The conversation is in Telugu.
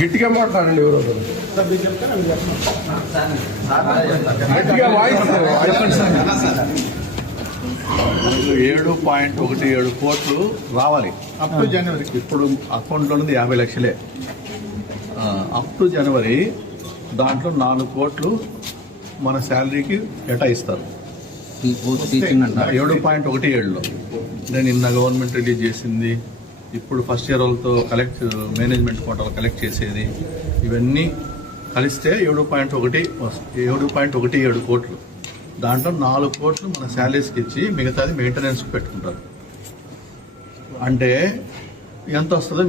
గట్టిగా మాట్లాడండి. ఎవరో గట్టిగా వాయిస్ 7.17 కోట్లు రావాలి అప్ టు జనవరి. ఇప్పుడు అకౌంట్లో ఉన్నది 50 లక్షలే. అప్ టు జనవరి దాంట్లో 4 కోట్లు మన శాలరీకి కేటాయిస్తారు. 7.17లో నేను నిన్న గవర్నమెంట్ రిలీజ్ చేసింది, ఇప్పుడు ఫస్ట్ ఇయర్ వాళ్ళతో మేనేజ్మెంట్ కోటాలు కలెక్ట్ చేసేది, ఇవన్నీ కలిస్తే 7.17 కోట్లు. దాంట్లో 4 కోట్లు మన శాలరీస్కి ఇచ్చి మిగతాది మెయింటెనెన్స్కి పెట్టుకుంటారు. అంటే ఎంత వస్తుందో